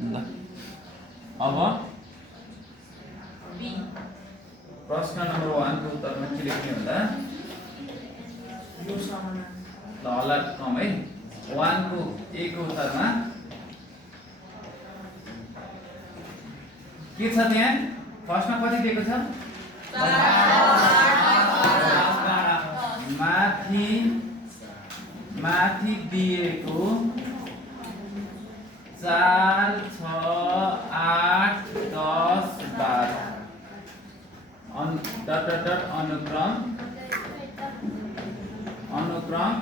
अब प्रश्न नम्बर 1 को उत्तरमा के लेख्ने भन्दा ल हल्ला कम है 1 को A को उत्तरमा के छ त्यहाँ फर्स्टमा कति दिएको छ माथि दिएको 4 6 8 10 12 अनुक्रम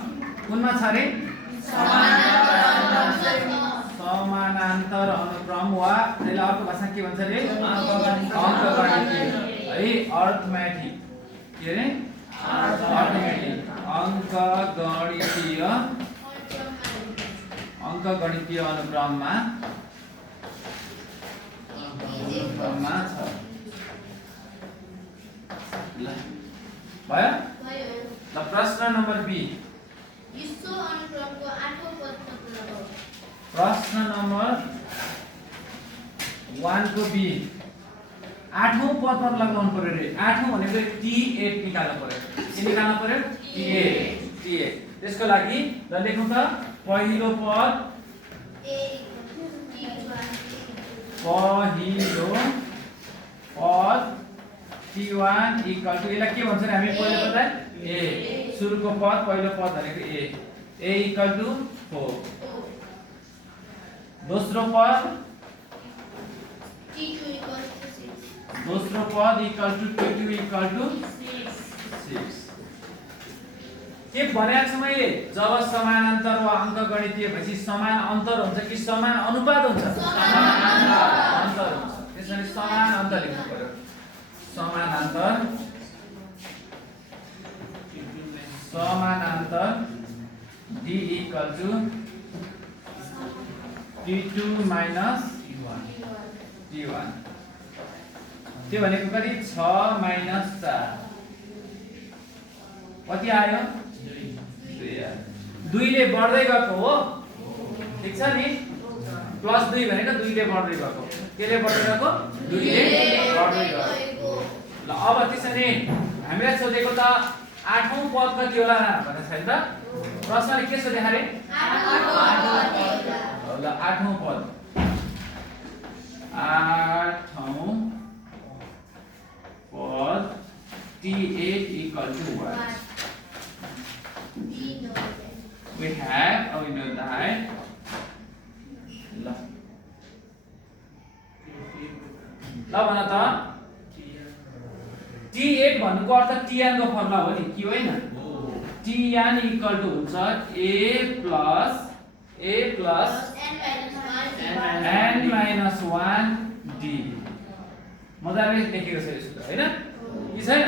कुनमा छ रे समानान्तर अनुक्रम वा त्यसलाई अर्को भाषा के भन्छ रे अङ्कगणितीय है अर्थमेटिक के रे अर्थमेटिक अङ्कगणितीय अनुक्रममा छ ल भयो ल प्रश्न नम्बर बी प्रश्न नम्बर 1 को बी 8औं पद पर लगाउनु पर्यो रे 8औं भनेको T8 निकाल्नु पर्यो के निकाल्नु पर्यो T8 त्यसको लागि ल लेखौं त पहिलो पद T1 इक्वल टु यसलाई के भन्छ रे हामी पहिलो पद A सुरुको पद पहिलो पद भनेको A इक्वल टु 4 दोस्रो पद T2 इक्वल टु 6 के भनेको छु मैले जब समानान्तर वा अङ्कगणितीय भएपछि समान अन्तर हुन्छ कि समान अनुपात हुन्छ अन्तर हुन्छ त्यसैले समान अन्तर लेख्नु पर्यो समानान्तर D equal to T2 minus T1 त्यो भनेको कति 6 माइनस 4 कति आयो 2 ले बढ्दै गएको हो ठीक छ नि प्लस 2 भनेको 2 ले बढ्दै गएको केले बढ्दै गएको 2 ले बढ्दै गएको ल अब त्यसैले हामीले सोधेको त 8औं पद कति होला भनेको छैन त प्रश्नले के सोधेको रे 8औं ल 8औं पद 8औं पद T8 equal to what? We have, we know that. ल भन त T8 भन्नुको अर्थ Tn को फर्मुला हो नि के होइन Tn इक्वल टु हुन्छ A plus n minus 1 D मजाले लेखेको छ यसको हैन के छैन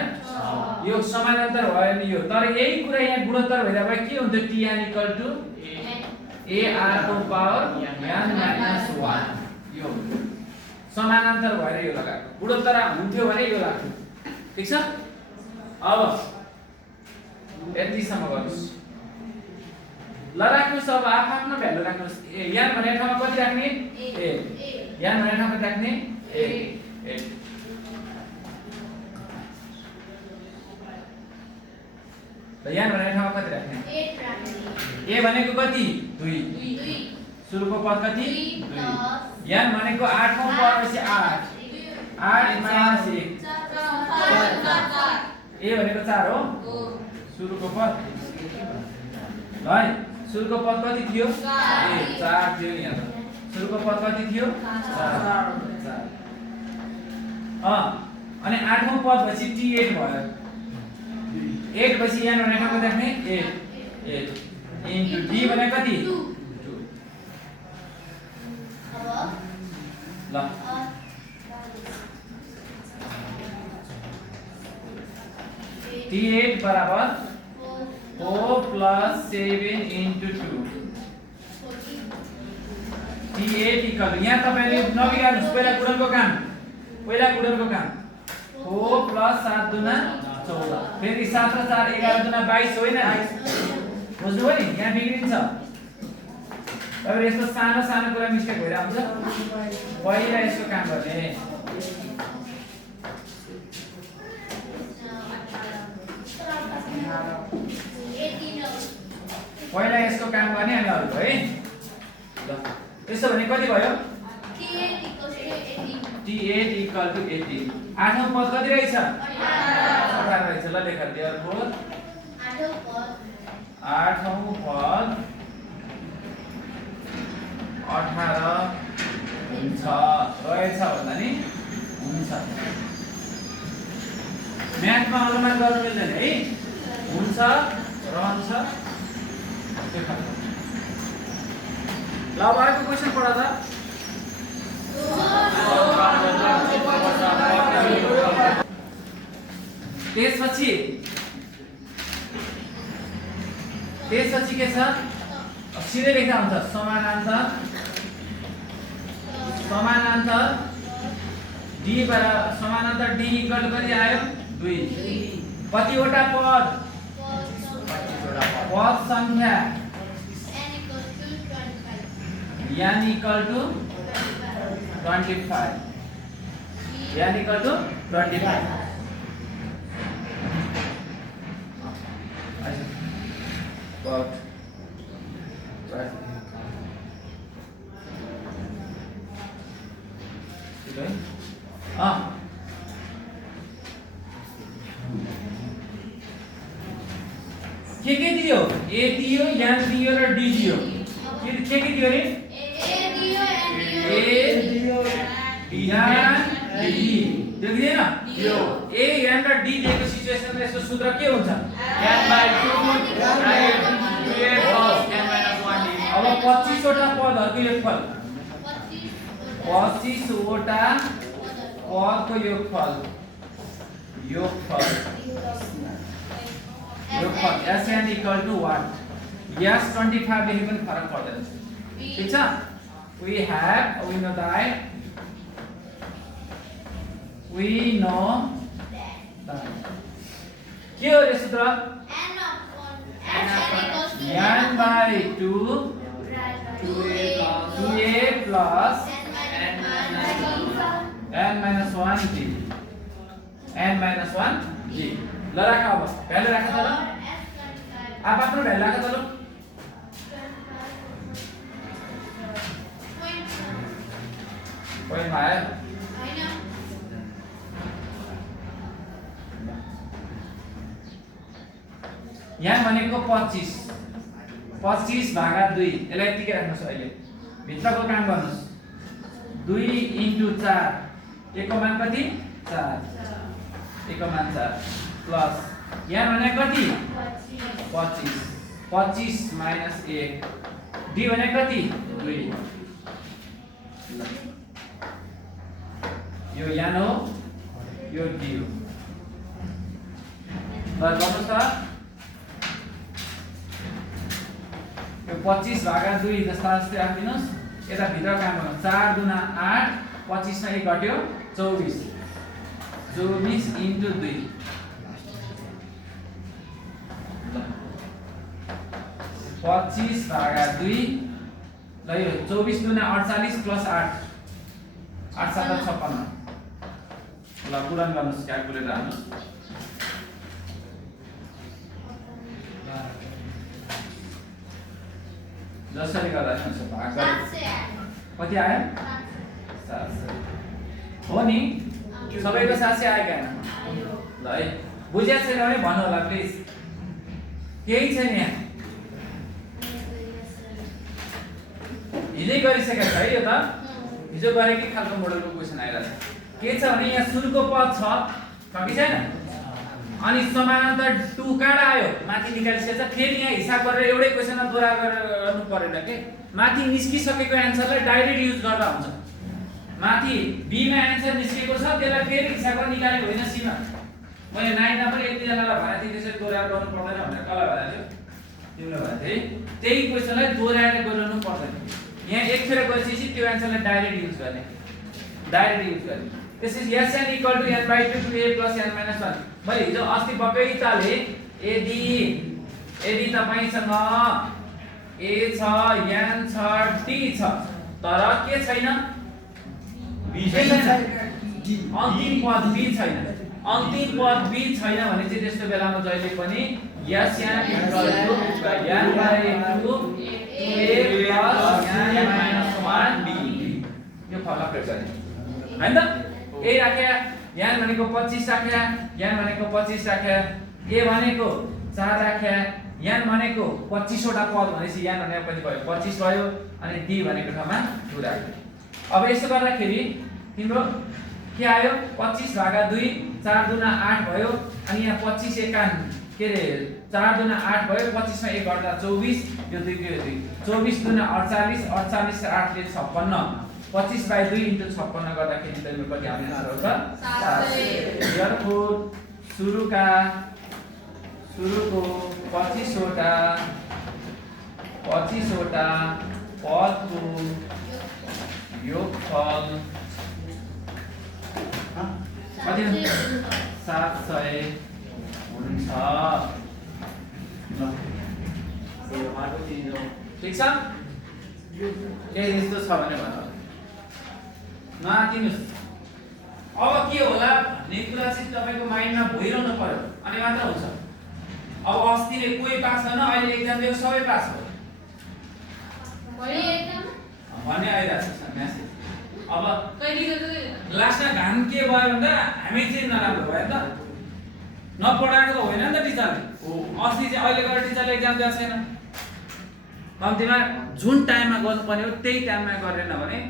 यो समानान्तर भयो नि यो तर यही कुरा यहाँ गुणोत्तर भइदा भए के हुन्छ Tn इक्वल टु AR को पावर n minus 1 यो समानान्तर भएर यो लगाएको गुणोत्तर हुन्थ्यो भने यो लाग्थ्यो ठीक छ अब यतिसम्म गर्नुस् ल राख्नुस् अब आफ्नो भ्यालु राख्नुस् यहाँ भनेको ठाउँमा कति राख्ने A यहाँ भनेको ठाउँमा कति राख्ने A ल यहाँ भनेको ठाउँमा कति राख्ने 8 राख्ने A भनेको कति 2 सुरुको पद कति 2 यहाँ भनेको 8औं पदपछि 8 माइनस 1 A भनेको 4 हो सुरुको पद ल है सुरुको पद कति थियो 4 थियो नि यहाँ सुरुको पद कति थियो 4 अनि 8औं पद पछि T8 भयो 8 पछि यहाँ भनेको कति राख्ने 8 इन्टु D भनेको कति 2 ल T8 बराबर 4 plus 7 into 2 T8 इक्वल यहाँ तपाईले नबिगार्नुस् पहिला गुणनको काम 4 plus 7 दुना 14 फेरि 7 र 4 11 दुना 22 होइन बुझ्नुभयो नि यहाँ बिग्रिन्छ अब यस्तो सानो सानो कुरा मिस्टेक भइरहेको हुन्छ पहिला यसको काम गर्ने पहिला यसको काम गर्ने अनि अरु है ल त्यसो भने कति भयो t8 equal to 18 आठौं पद कति रहेछ 18 रहेछ ल लेख देयरफोर आठौं पद 18 हुन्छ रहेछ भन्दा नि हुन्छ म्याथमा अनुमान गर्नु मिल्दैन है हुन्छ रहन्छ ल अब अर्को क्वेशन पढा त त्यसपछि के छ सिधै लेख्दा हुन्छ समानान्तर d बराबर समानान्तर d इक्वल कति आयो 2 कतिवटा पद संख्या n equal to 25 n equal to 25 but के दियो a दियो n दियो र d दियो के दियो रे a दियो n d देख्दैन दियो a n र d दिएको सिचुएसनमा यसको सूत्र के हुन्छ n/2 अब 25 वटा पदहरुको योगफल 25 वटा पदको योगफल Sn equal to what? Yes 25 देखि पनि फरक पर्दैन ठीक छ we know that के हो यो सूत्र n/2 2a plus n-1 d n-1 d ल राख अब भ्यालु राख त ल अब आफ्नो भ्यालु राख त ल पोइन्ट आयो यहाँ भनेको 25 भागा 2 यसलाई यतिकै राख्नुस् अहिले भित्रको काम गर्नुस् 2 * 4 एकको मान कति 4 एकको मान 4 प्लस यहाँ भने कति 25 माइनस 1 d भने कति 2 यो यहाँ हो यो d हो ल गर्नुस् त यो 25 भागा 2 जस्ता जस्तै राख्दिनुस् यता भित्र काम गर्नु 4 दुना 8 25 मा 1 घट्यो 24 * 2 25 भागा 2 ल यो 24 दुना 48 प्लस 8 8 7 56 ल पूरण गर्नुस् क्याल्कुलेटर हाल्नुस् जसरी गर्दा हुन्छ भाग गरे कति आयो 700 हो नि सबैको 700 आएका हैन ल है बुझ्या छैन भने भन्नु होला प्लिज केही छैन यहाँ हिजै गरिसकेको छ है यो त हिजो गरेकै खालको मोडलको क्वेशन आइराछ के छ भने यहाँ सुरुको पद छ कि छैन अनि समानान्तर 2 काडा आयो माथि निकालिसकेछ फेरि यहाँ हिसाब गरेर एउटै क्वेशनमा दोहोरा गर्नु पर्दैन के माथि निस्किसकेको आन्सरलाई डाइरेक्ट युज गर्दा हुन्छ माथि बी मा आन्सर निस्केको छ त्यसलाई फेरि हिसाब गरेर निकालेको होइन सी मा मैले 9 मा पनि यति जनालाई भने थिए त्यसरी दोहोरा गर्नु पर्दैन भनेर कसलाई भने थियो तिमीले भने थिए त्यही क्वेशनलाई दोहोराएर गर्नु पर्दैन यहाँ एकखेर गरिसकेपछि त्यो आन्सरलाई डाइरेक्ट युज गर्ने This is Sn equal to n/2 to a plus n-1 मैले हिजो अस्ति बकै ताले यदि तपाईसँग ए छ n छ d छ तर के छैन अन्तिम पद b छैन अन्तिम पद b छैन भने चाहिँ त्यस्तो बेलामा जहिले पनि SN equal to n by two a plus n minus 1 b यो फर्मुला प्रयोग गर्ने हैन त ए राखे n भनेको 25 राखे n भनेको 25 राखे a भनेको 4 राखे n भनेको 25 वटा पद भनेपछि n भनेको पनि भयो 25 भयो अनि d भनेको ठाउँमा 2 राख्यो अब यसो गर्दाखेरि तिम्रो के आयो 25 भागा 2 4 दुना 8 भयो अनि यहाँ 25 एकान के रे 4 दुना 8 भयो 25 मा 1 गर्दा 24 यो 2 के 2 24 दुना 48 48 र 8 ले 56 25 बाइ 2 इन्टु 56 गर्दाखेरि त यो कति आउने आन्सर हो त 700 यरफोर सुरुको 25 वटा पदको योगफल कति 700 हुन्छ ठीक छ यही यस्तो छ भने भन नआतिनुस् अब के होला भन्ने कुरा चाहिँ तपाईको माइन्डमा भइरहनु पर्यो अनि मात्र हुन्छ अब अस्तिले कोही पास छैन अहिले एक्जाम दियो सबै पास भयो भन्ने आइरहेको छ मेसेज अब लास्टमा घाम के भयो भन्दा हामी चाहिँ नराम्रो भयो नि त नपढाएको त होइन नि त टिचरले अस्ति चाहिँ अहिले गएर टिचरले एक्जाम दिएको छैन कम्तीमा जुन टाइममा गर्नुपर्ने हो त्यही टाइममा गरेन भने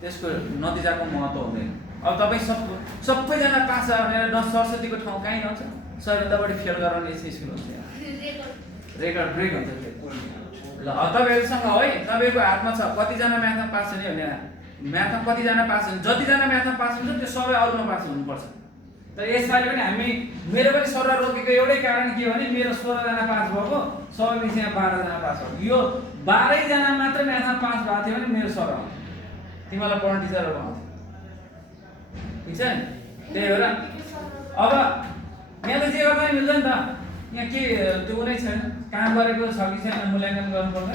त्यसको नतिजाको महत्त्व हुँदैन अब तपाईँ सबैजना पास भयो भनेर सरस्वतीको ठाउँ कहीँ हुन्छ 100 बढी फेल गराउने स्कुल हुन्छ रेकर्ड ब्रेक हुन्छ ल तपाईँहरूसँग है तपाईँको हातमा छ कतिजना म्याथमा पास हुने भने म्याथमा कतिजना पास हुन्छ जतिजना म्याथमा पास हुन्छ त्यो सबै अरूमा पास हुनुपर्छ तर यसपालि पनि हामी मेरो पनि सर रोकेको एउटै कारण के हो भने मेरो 16 जना पास भएको सबै विषयमा 12 जना पास भएको यो 12 जना मात्र म्याथमा पास भएको थियो भने मेरो सर तिमीलाई पढ्ने टिचरहरू आउँछ ठीक छ नि त्यही भएर अब यहाँ त जे गर्दा पनि मिल्दैन त यहाँ के त्यो कुनै छैन काम गरेको छ कि छैन मूल्याङ्कन गर्नु पर्दैन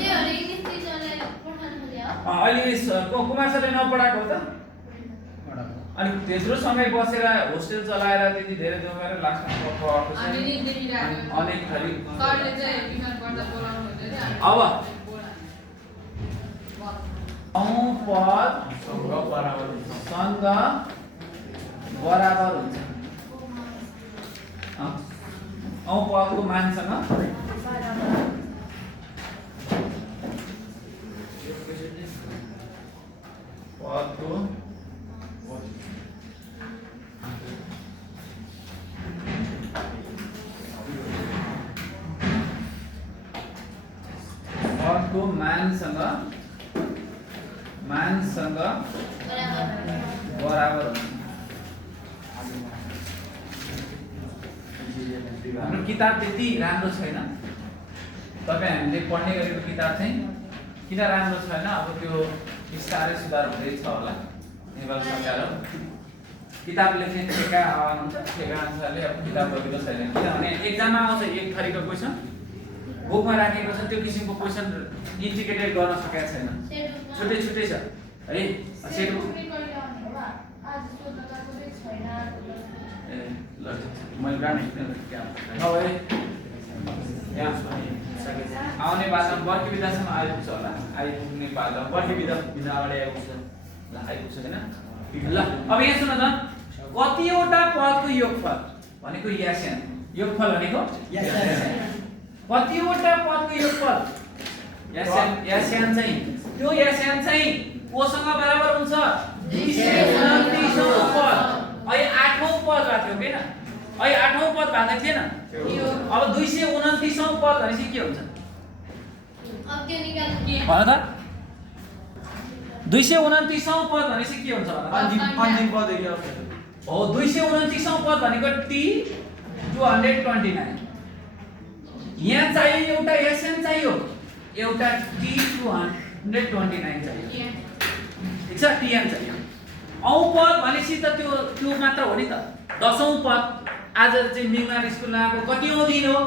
अहिले कुमार सरले नपढाएको हो त अनि त्यत्रो समय बसेर होस्टेल चलाएर त्यति धेरै दुखेर लास्टमा पढाएको छ अनेक थरी सरले चाहिँ बिमार पर्दा बोलाउनु हुन्छ नि अब पद सँग बराबर हुन्छ पदको मानसँग पदको मानसँग बराबर हुन्छ हाम्रो किताब त्यति राम्रो छैन तपाईँ हामीले पढ्ने गरेको किताब चाहिँ किन राम्रो छैन अब त्यो बिस्तारै सुधार हुँदैछ होला नेपाल सरकार किताबले चाहिँ ठेका हुन्छ ठेका अनुसारले अब किताब लगेको छैन किनभने एक्जाममा आउँछ एक थरीको क्वेसन बुकमा राखेको छ त्यो किसिमको क्वेसन इन्टिग्रेटेड गर्न सकेको छैन छुट्टै छुट्टै छ है आउने बाटोमा बर्की विधासम्म आइपुग्छ होला आइपुग्ने बाटो बर्की विधाबाट आइपुग्छ ल आइपुग्छ होइन ल अब यहाँ सुन त कतिवटा पदको योगफल भनेको यास्यान योगफल भनेको कतिवटा पदको योगफल यास्यान चाहिँ त्यो यास्यान चाहिँ कोसँग बराबर हुन्छ 229 औं पद अहिले 8औं पद भएको थियो हैन अहिले 8औं पद भएको थिएन अब 229 औं पद भनेपछि के हुन्छ अब के निकाल्नु के भन त 229 औं पद भनेपछि के हुन्छ अन्तिम पद हो 229 औं पद भनेको t 229 यहाँ चाहियो एउटा एसएन चाहियो एउटा t 229 चाहियो ठीक छ tn चाहियो औं पद भनेपछि त त्यो मात्र हो नि त 10औं पद आज चाहिँ मिगनार स्कुलमा आएको कतिऔं दिन हो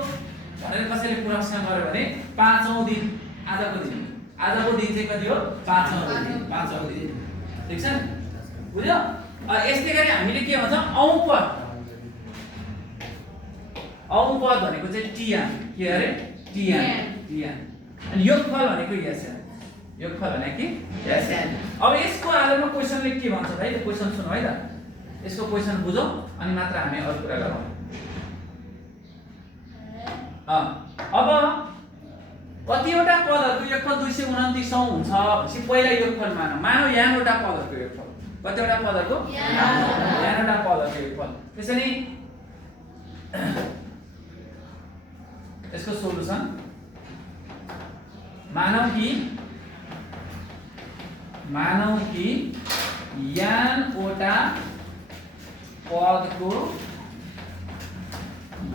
भनेर कसैले प्रश्न गर्यो भने 5औं दिन आजको दिन चाहिँ कति हो 5औं दिन ठीक छ नि बुझ्यो यस्तै गरी हामीले के भन्छ औं पद भनेको चाहिँ टियान के अरे टियान अनि योगफल भनेको योगफल भनेको एसएन अब यसको आधारमा क्वेशनले के भन्छ त है क्वेशन सुनौ है त यसको क्वेशन बुझौ अनि मात्र हामी अरु कुरा गरौँ अब कतिवटा पदहरुको योगफल 229 हुन्छ भनेपछि पहिला योगफल मानौ यानवटा पदहरुको योगफल कतिवटा पदहरुको यानवटा पदहरुको योगफल त्यसैले यसको सोलुसन मानौ कि यानवटा पदको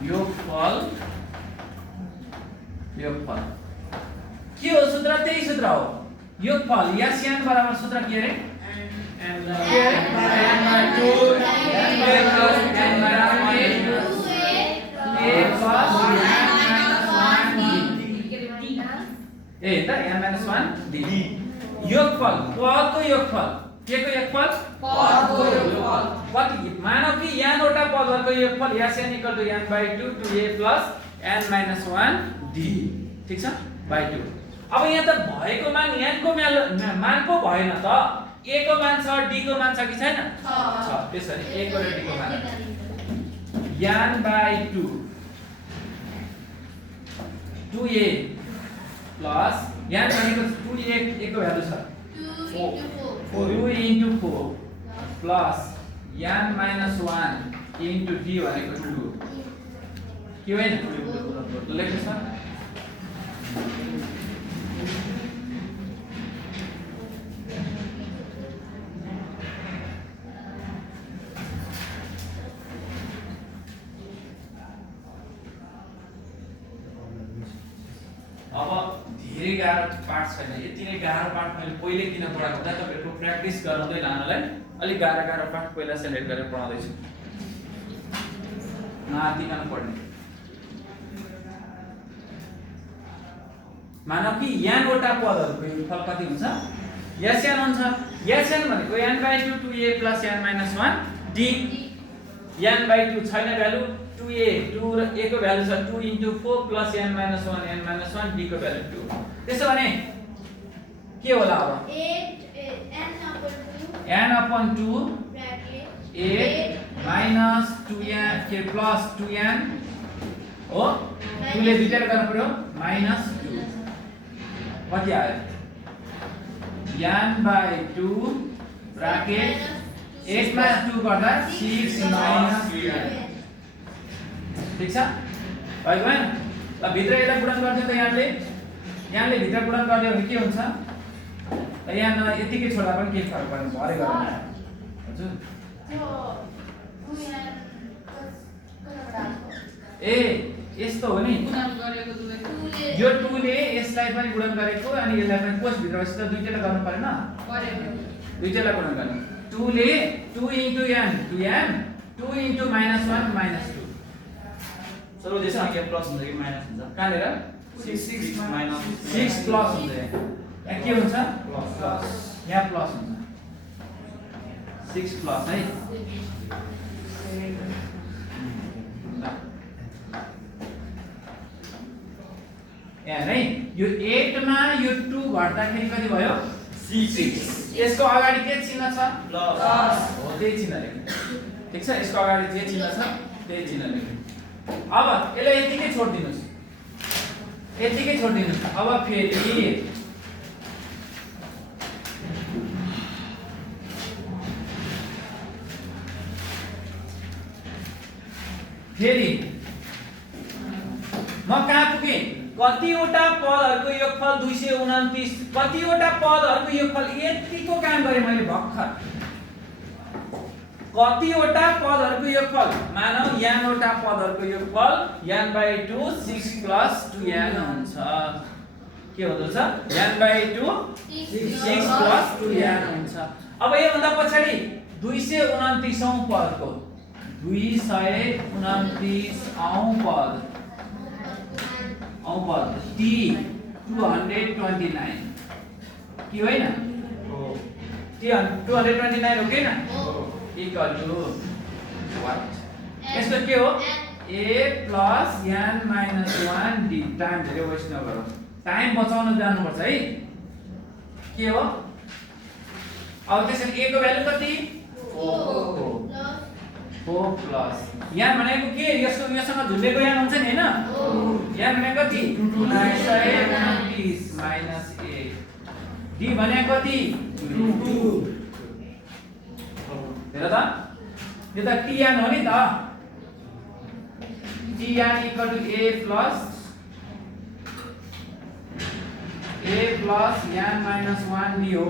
योगफल के हो सूत्र त्यही सूत्र हो योगफल यान बराबर सूत्र के अरे योगफल पदको योगफल के को योगफल पदको योगफल कति मानौ कि यानवटा पदहरुको योगफल यान equal to n by 2 2a plus n minus 1 d ठीक छ by 2 अब यहाँ त भएको मान n को मान पो भएन त a को मान छ d को मान छ कि छैन छ त्यसरी a को र d को मान n by 2 2a plus n भनेको 2a को भ्यालु छ 2 into 4 plus n minus 1 into d भनेको 2 के होइन लेख्नुस् न अब धेरै गाह्रो पाठ छैन यति नै गाह्रो पाठ मैले पहिले किन पढाएको त तपाईहरुको प्र्याक्टिस गराउँदै लानलाई अलि गाह्रो पाठ पहिला सेलेक्ट गरेर पढाउँदै छु नआतिकन पढ्ने मानौ कि यानवटा पदहरुको योगफल कति हुन्छ यान हुन्छ यान भनेको n by 2 2a plus n minus 1 d n by 2 छैन भ्यालु 2a 2 र a को भ्यालु छ 2 into 4 plus n minus 1 n minus 1 d को भ्यालु 2 त्यसो भने के होला अब n upon 2 8 minus 2n के plus 2n हो 2 ले दुईटा गर्नु पर्यो minus 2 कति आयो n by 2 bracket 8 मा 2 गर्दा 6 minus 2n ठीक छ भयो हैन ल भित्र यसलाई गुणन गर्दियौ त यहाँले भित्र गुणन गर्दियौ भने के हुन्छ त यहाँ यतिकै छोड्दा पनि के फरक पर्दैन भरे गर्नु हजुर ए यस्तो हो नि यो 2 ले यसलाई पनि गुणन गरेको अनि यसलाई पनि कोष भित्र बसेर दुईटैलाई गर्नु पर्दैन दुईटैलाई गुणन गर्ने 2 ले 2 into n 2n 2 into minus 1 minus 2 sir त्यसमा के प्लस हुन्छ कि माइनस हुन्छ कहाँनेर 6 माइनस 6 प्लस हुन्छ यहाँ के हुन्छ प्लस यहाँ प्लस हुन्छ 6 प्लस है यहाँ है यो 8 मा यो 2 घट्दाखेरि कति भयो 6 यसको अगाडि के चिन्ह छ प्लस हो त्यही चिन्ह लेख्नु ठीक छ यसको अगाडि जे चिन्ह छ त्यही चिन्ह लेख्नु अब यसलाई यतिकै छोड्दिनुस् अब फेरि म कहाँ पुगे कतिवटा पदहरुको योगफल 229 कतिवटा पदहरुको योगफल यतिको काम गरे मैले भर्खर कतिवटा पदहरुको योगफल मानौ यानवटा पदहरुको योगफल n by 2 6 plus 2n हुन्छ के हुँदो छ n by 2 6 plus 2n हुन्छ अब यो भन्दा पछाडी 229 औं पदको 229 औं पद t 229 के होइन हो 229 हो कि हैन हो इक्वल टु व्हाट यसको के हो a plus n minus 1 d time धेरै वेस्ट नगरौ टाइम बचाउन जानुपर्छ है के हो अब त्यसैले a को भ्यालु कति 4 प्लस यहाँ भनेको के यसको योसँग झुलेको यहाँ हुन्छ नि हैन यहाँ भनेको कति 229 माइनस 8 d भनेको कति 2 हेर त यो त tn हो नि त tn equal to a plus n minus 1 d हो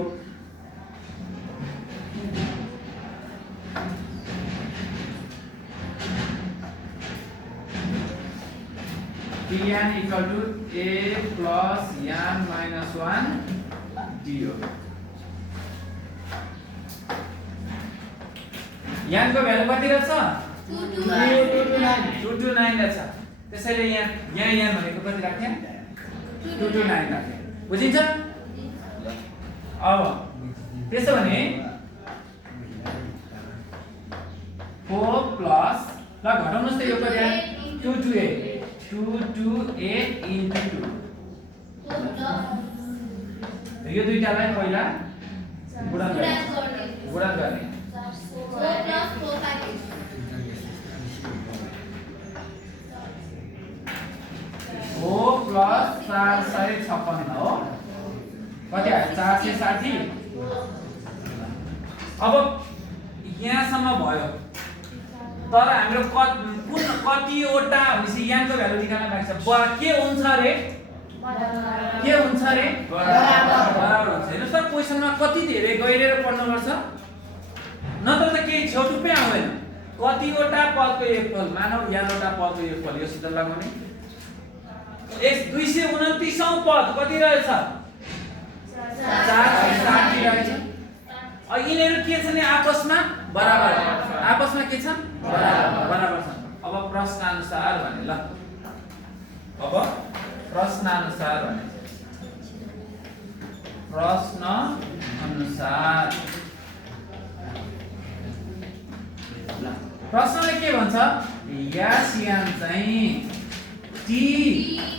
tn equal to a plus n minus 1 d हो n को भ्यालु कति रहेछ 229 रहेछ त्यसैले यहाँ भनेको कति राख्ने 229 राख्ने बुझिन्छ अब त्यसो भने 4 प्लस ल घटाउनुस् त यो कति 228 into 2 यो दुईटालाई पहिला गुणन गर्ने 4 plus 456 हो कति आयो 460 अब यहाँसम्म भयो तर हाम्रो कतिवटा भनेपछि यहाँको भ्यालु निकाल्न बाँकी छ के हुन्छ रे बराबर हुन्छ हेर्नुस् त क्वेशनमा कति धेरै गहिरेर पढ्नुपर्छ नत्र त केही छेउटुप्पै आउँदैन कतिवटा पदको योगफल मानव यानवटा पदको योगफल यो सूत्र लगाउने 229 औं पद कति रहेछ 460 रहेछ यिनीहरू के छन् आपसमा बराबर आपसमा के छन् बराबर छन् अब प्रश्न अनुसार भने ल अब प्रश्न अनुसार भने प्रश्न अनुसार प्रश्नले के भन्छ यस यान चाहिँ t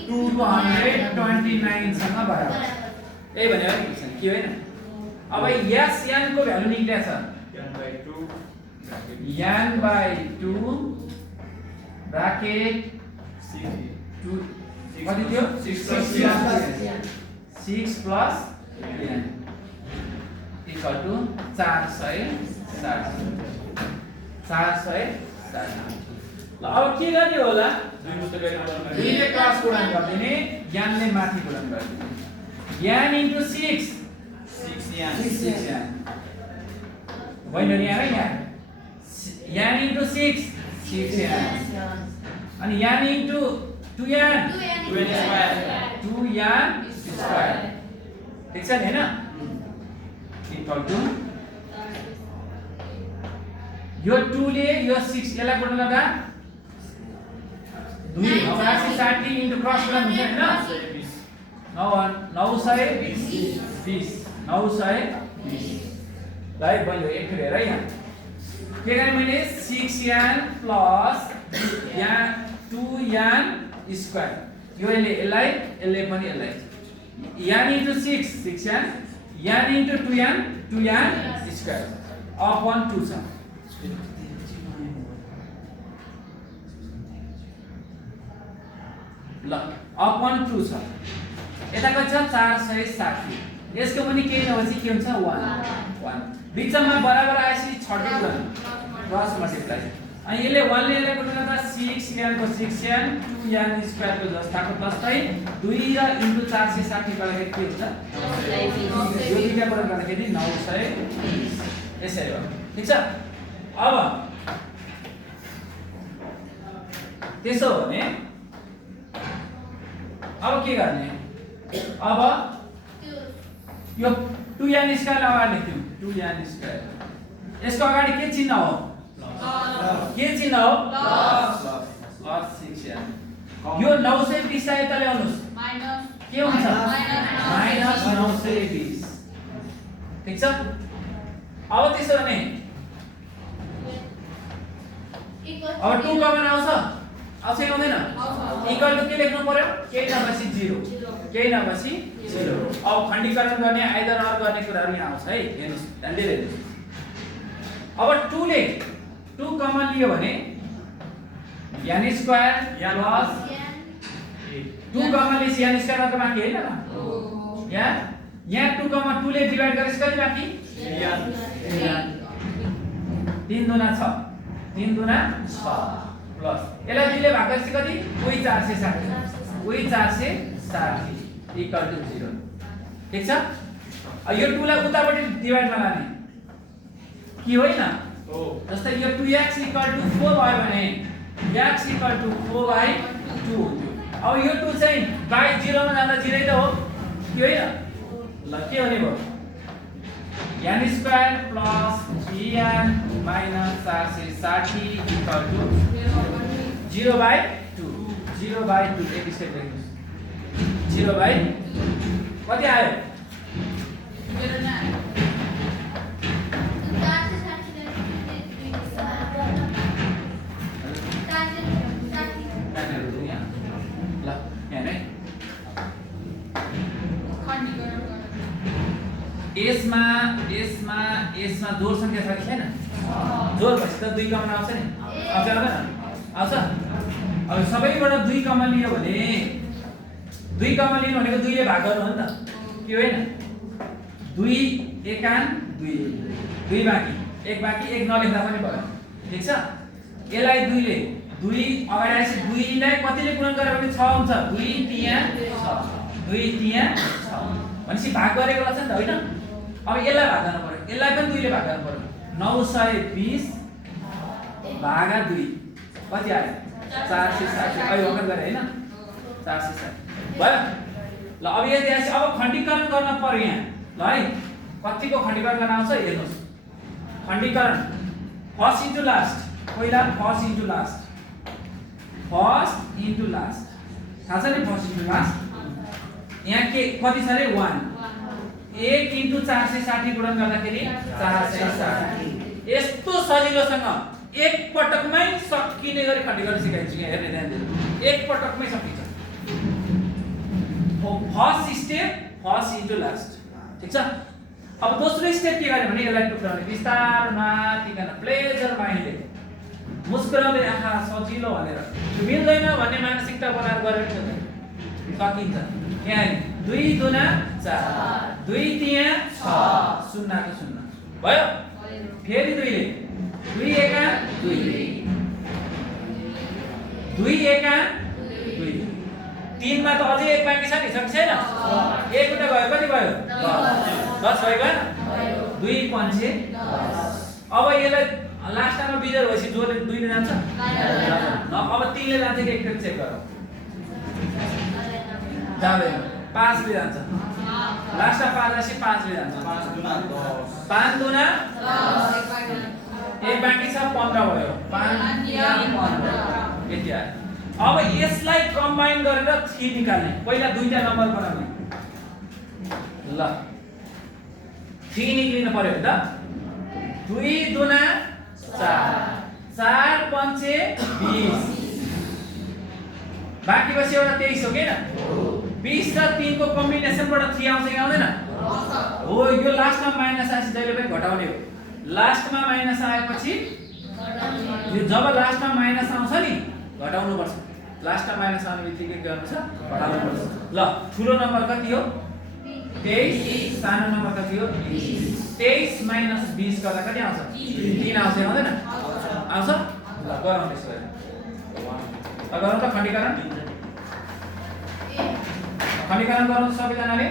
229 सँग बराबर यही भनेको नि क्वेशन के होइन अब यस यान को भ्यालु निक्लिया छ n by 2 ब्रैकेट 2 कति थियो 6 plus n equal to 460 ल अब के गर्ने होला दुईले क्रस गुणन गर्दिने ज्ञानले माथि गुणन गर्दिने n into 6 yan होइन नि यहाँ n into 6 yan अनि n into 2n 2n square ठीक छ नि हैन इक्वल टु यो 2 ले यो 6 यसलाई गुणन गर्दा 2 460 into क्रस गुणन हुन्छ हैन 920 लाइक भयो एक हेर है यहाँ के गर्ने मैले 6n plus यहाँ 2n स्क्वायर यो यसले पनि यसलाई n into 6n n into 2n square upon 2 छ ल upon 2 छ यता कति छ 460 यसको पनि केही नभएपछि के हुन्छ 1 बीचमा बराबर आएपछि 30 गर्नु क्रस मल्टिप्लाई अनि यसले 1 ले यसलाई गुणन गर्दा 6n को 6n 2n स्क्वायर को जस्ताको जस्तै 2 र इन्टु 460 गर्दाखेरि के हुन्छ यो दुईटा गुणन गर्दाखेरि 920 यसरी हो ठीक छ अब त्यसो भने अब के गर्ने अब यो 2n स्क्वायर अगाडि लेख्यौं 2n स्क्वायर यसको अगाडि के चिन्ह हो के चिन्ह हो प्लस 6n यो 920 लाई यता ल्याउनुस् के हुन्छ माइनस -920 ठीक छ अब त्यसो भने अब 2 कमन आउँछ कि आउँदैन इक्वल टु के लेख्नु पर्यो केही नभएपछि 0 केही नभएपछि 0 अब खण्डीकरण गर्ने आइदर अर गर्ने कुराहरु यहाँ आउँछ है हेर्नुस् ध्यानले हेर्नुस् अब 2 ले 2 कमन लियो भने n स्क्वायर प्लस 2 कमन ले n स्क्वायर मात्र बाँकी हैन र यहाँ 2 2 ले डिवाइड गरेपछि कति बाँकी 3 दुना 6 3 दुना 6 प्लस यसलाई 2 ले भाग गरेपछि कति उही 460 उही 460 इक्वल टु 0 ठीक छ अब यो 2 लाई उतापटि डिवाइडमा लाने के होइन हो जस्तै यो 2x इक्वल टु 4 भयो भने x इक्वल टु 4/2 अब यो 2 चाहिँ बाइ 0 मा जाँदा 0 त हो के होइन ल के हुने भयो n square plus 3n minus 460 equal to 0/2 0/2 एक स्टेप लेख्नुस् 0/2 कति आयो यसमा जोड संख्या छ कि छैन जोड भएपछि त 2 कमन आउँछ नि आउँछ आउँदैन आउँछ अब सबैबाट 2 कमन लियो भने 2 कमन लिनु भनेको 2 ले भाग गर्नु हो नि त के होइन 2 एकान 2 2 बाँकी 1 बाँकी 1 नलेख्दा पनि भयो ठीक छ यसलाई 2 ले 2 अगाडि आएपछि 2 लाई कतिले गुणन गरे भने 6 हुन्छ 2 तिया 6 2 तिया 6 भनेपछि भाग गरेको रहेछ नि त होइन अब यसलाई भाग गर्नु पर्यो यसलाई पनि 2 ले भाग गर्नु पर्यो 920 भागा 2 कति आयो 460 अहिले वखत गरे हैन 460 भयो ल अब यदि आएपछि अब खण्डीकरण गर्न पर्यो यहाँ ल है कतिको खण्डीकरण गर्न आउँछ हेर्नुस् खण्डीकरण फर्स्ट इन्टु लास्ट पहिला फर्स्ट इन्टु लास्ट थाहा छ नि फर्स्ट इन्टु लास्ट यहाँ के कति छ रे 1 1 इन्टु 460 गुणन गर्दाखेरि 460 यस्तो सजिलोसँग एक पटकमै सकिने गरी खण्डीकरण सिकाइछु यहाँ हेर्ने ध्यान दिनु एक पटकमै सकिन्छ first step first into last ठीक छ अब दोस्रो स्टेप के गर्ने भने यसलाई टुक्राउने विस्तार माथिकन प्लेजर माइन्डले मुस्कुराउँदै आहा सजिलो भनेर त्यो मिल्दैन भन्ने मानसिकता बनाएर गरेर सकिन्छ यहाँ 2 दुना 4 2 तिया 6 शून्यको शून्य भयो फेरि 2 ले 2 एका 2 2 एका 2 3 मा त अझै एक बाँकी छ नि छ कि छैन एक उता गयो कति भयो 10 भयो 2 पंचे 10 अब यसलाई लास्टमा बिजर भएपछि जोले 2 ले जान्छ अब 3 ले जान्छ कि एकचोटि चेक गरौँ जाँदैन 5 ले जान्छ लास्टमा 5 आएपछि 5 ले जान्छ 5 दुना 10 5 दुना 10 एक बाँकी छ 15 भयो 5 15 यति आयो अब यसलाई कम्बाइन गरेर 3 निकाल्ने पहिला दुईटा नम्बर बनाउने ल 3 निकाल्नु पर्यो त 2 दुना 4 4 पंचे 20 बाँकी बसी एउटा 23 हो किन 20 र 3 को कम्बिनेसनबाट 3 आउँछ कि आउँदैन हो यो लास्टमा माइनस आएपछि जहिले पनि घटाउने हो लास्टमा माइनस आएपछि यो जब लास्टमा माइनस आउँछ नि घटाउनु पर्छ लास्टमा माइनस आउने बित्तिकै के गर्नु छ घटाउनु पर्छ ल ठुलो नम्बर कति हो 23 सानो नम्बर कति हो 23 माइनस 20 गर्दा कति आउँछ 3 आउँछ आउँदैन आउँछ ल गरौँ त्यसो भए गरौँ त खण्डीकरण गरौँ सबैजनाले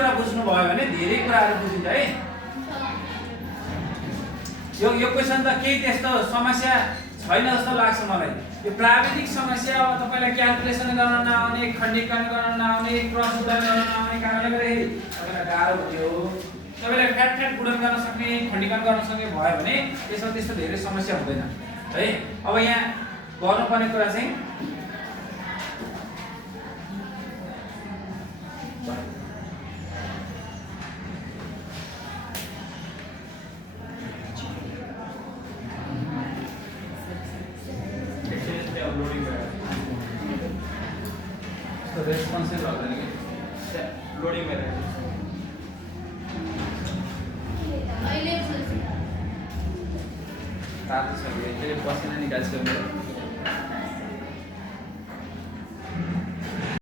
कुरा बुझ्नुभयो भने धेरै कुराहरू बुझिन्छ है। यो क्वेसन त केही त्यस्तो समस्या छैन जस्तो लाग्छ मलाई। यो प्राविधिक समस्या अब तपाईलाई क्याल्कुलेसन गर्न नआउने, खण्डीकरण गर्न नआउने, क्रस गुणन गर्न नआउने कारणले गर्दाखेरि तपाईलाई गाह्रो हुन्थ्यो। तपाईलाई फ्याट गुणन गर्न सक्ने, खण्डीकरण गर्न सक्ने भयो भने त्यसमा त्यस्तो धेरै समस्या हुँदैन है। अब यहाँ गर्नुपर्ने कुरा चाहिँ रेस्पोन्सिबल लाग्दैन कि लोडिङ भइरहेको अहिले तातो छ कि त्यसले पसिना निकाल्छ मेरो।